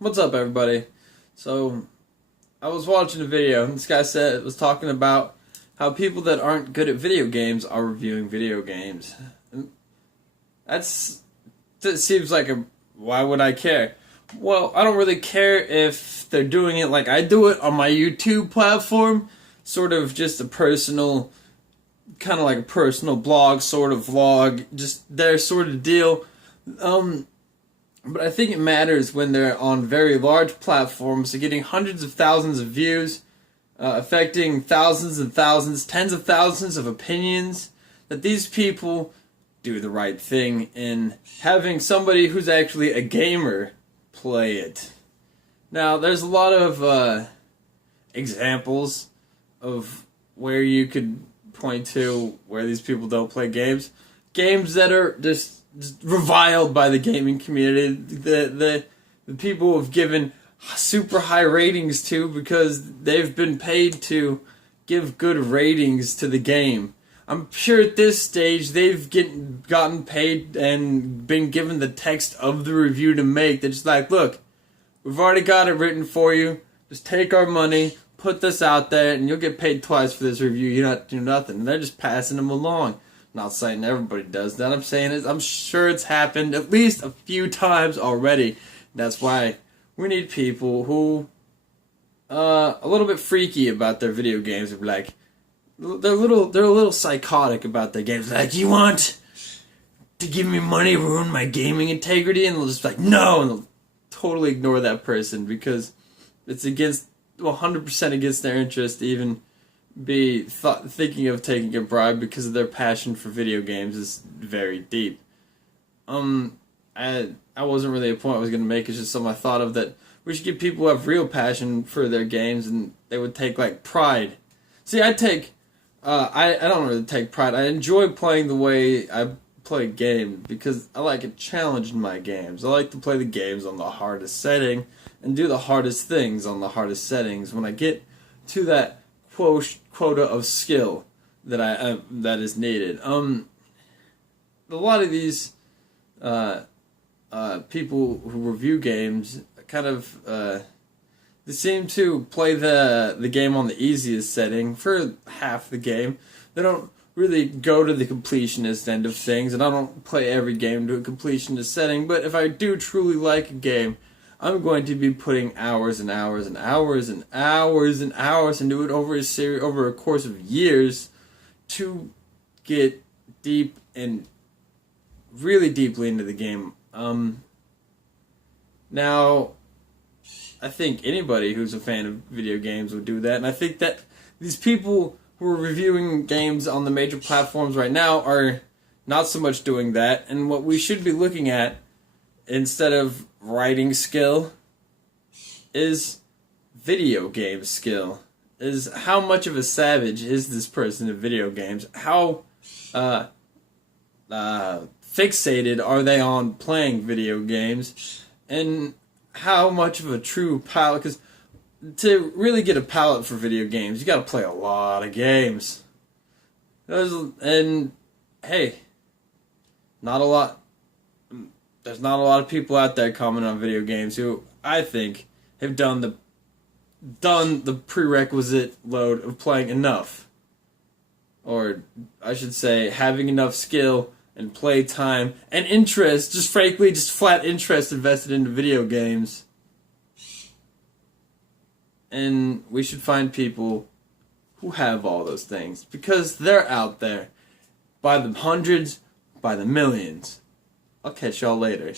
What's up, everybody? So, I was watching a video, and this guy was talking about how people that aren't good at video games are reviewing video games. And that seems like why would I care? Well, I don't really care if they're doing it like I do it on my YouTube platform, sort of just a personal, kind of like a personal blog, sort of vlog, just their sort of deal. But I think it matters when they're on very large platforms, so getting hundreds of thousands of views, affecting thousands and thousands, tens of thousands of opinions, that these people do the right thing in having somebody who's actually a gamer play it. Now, there's a lot of examples of where you could point to where these people don't play games. Games that are just reviled by the gaming community, the people who have given super high ratings to because they've been paid to give good ratings to the game. I'm sure at this stage they've gotten paid and been given the text of the review to make. They're just like, look, we've already got it written for you. Just take our money, put this out there, and you'll get paid twice for this review. You don't have to do nothing. And they're just passing them along. Not saying everybody does that. I'm saying I'm sure it's happened at least a few times already. That's why we need people who a little bit freaky about their video games. Like they're a little psychotic about their games. Like, you want to give me money, ruin my gaming integrity, and they'll just be like, no, and they'll totally ignore that person because it's against 100% against their interest to even be thinking of taking a bribe because of their passion for video games is very deep. I wasn't really a point I was going to make. It's just something I thought of, that we should give people who have real passion for their games, and they would take like pride. See, I don't really take pride. I enjoy playing the way I play games because I like a challenge in my games. I like to play the games on the hardest setting and do the hardest things on the hardest settings. When I get to that quota of skill that that is needed. A lot of these people who review games kind of they seem to play the game on the easiest setting for half the game. They don't really go to the completionist end of things, and I don't play every game to a completionist setting. But if I do truly like a game, I'm going to be putting hours and hours and hours and hours and hours into it over a course of years to get deep and really deeply into the game. Now, I think anybody who's a fan of video games would do that, and I think that these people who are reviewing games on the major platforms right now are not so much doing that, and what we should be looking at instead of writing skill is video game skill. Is how much of a savage is this person in video games? How fixated are they on playing video games? And how much of a true palate? Because to really get a palate for video games, you got to play a lot of games. And hey, there's not a lot of people out there commenting on video games who I think have done the prerequisite load of playing enough, or I should say having enough skill and play time and interest, just frankly just flat interest invested into video games. And we should find people who have all those things, because they're out there by the hundreds, by the millions. I'll catch y'all later.